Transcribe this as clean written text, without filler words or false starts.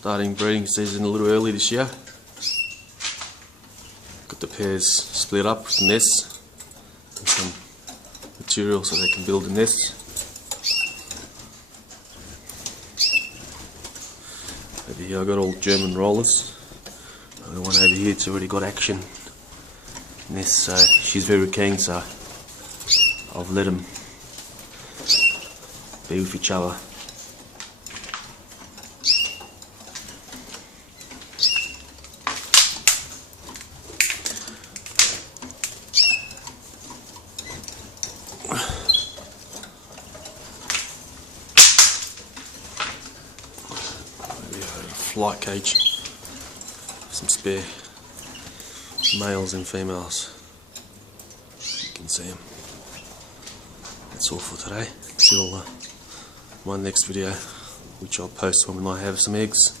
Starting breeding season a little early this year. Got the pairs split up with nests and some material so they can build a nest. Over here I got all German rollers. The one over here it's already got action nest, so she's very keen, so I've let them be with each other. Maybe a flight cage, some spare males and females. You can see them. That's all for today. Till my next video, which I'll post when I have some eggs.